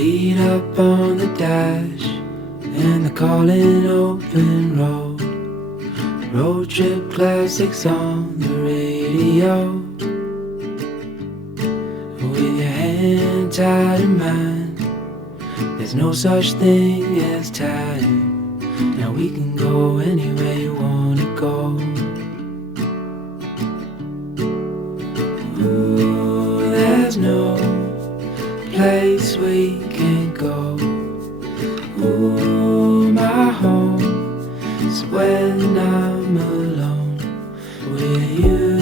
Feet up on the dash and the calling open road. Road trip classics on the radio. With your hand tied in mine, there's no such thing as time. Now we can go anywhere you wanna go. Ooh, there's no place we can't go. Ooh, my home is when I'm alone with you.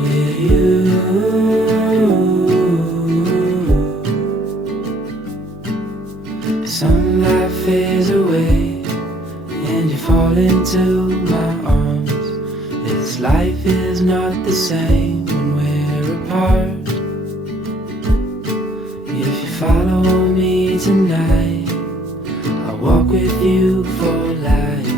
With you. Sunlight fades away and you fall into my arms. This life is not the same when we're apart. If you follow me tonight, I'll walk with you for life.